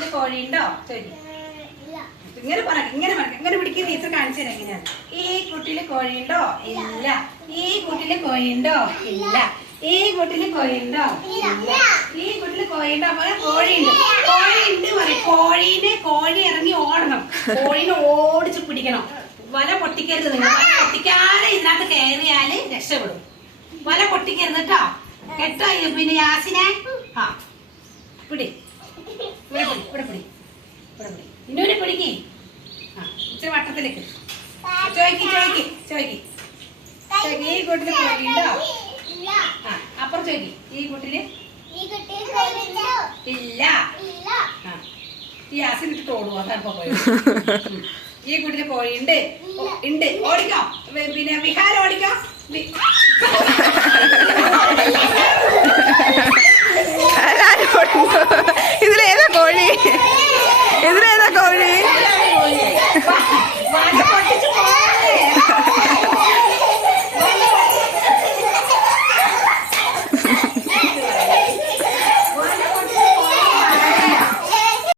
കൂട്ടില് കോഴിയുണ്ടോ ചോദിക്കും. ഇങ്ങനെ പറ, ഇങ്ങനെ പിടിക്കുന്ന ടീച്ചർ കാണിച്ചു തരാം എങ്ങനെയാണ്. ഈ കൂട്ടില് കോഴിയുണ്ടോ? ഇല്ല. ഈ കൂട്ടില് കോഴിയുണ്ടോ? ഇല്ല. ഈ കൂട്ടില് കോഴിയുണ്ടോ? ഇല്ല. ഈ കൂട്ടില് കോഴിയുണ്ടോ? പോലെ കോഴിയുണ്ട്. കോഴിയുണ്ട് പറയും. കോഴി ഇറങ്ങി ഓടണം. കോഴിനെ ഓടിച്ച് പിടിക്കണം. വല പൊട്ടിക്കരുത് നിങ്ങൾ. വല പൊട്ടിക്കാതെ ഇതിനകത്ത് കയറിയാല് രക്ഷപ്പെടും. വല പൊട്ടിക്കരുത് കേട്ടോ. കേട്ടോ? പിന്നെ യാസിനെ ആ പിടി, ഇവിടെ പിടി, ഇവിടെ പിടി, ഇവിടെ പിടി. ഇന്നൂനെ പിടിക്ക്. ആ ഇച്ചിരി വട്ടത്തിലേക്ക് ചോദിക്ക്. ഈ കൂട്ടില് കോഴിയുണ്ടോ? ആ അപ്പുറം ചോദിക്ക്. ഈ കൂട്ടില് ഇല്ല. ആ ഈ യാസിനിട്ട് ഓടുവോ? അതപ്പോ പോയി. ഈ കൂട്ടില് കോഴിയുണ്ട്. ഉണ്ട്. ഓടിക്കോ. പിന്നെ വിഹാരം ഓടിക്കോ.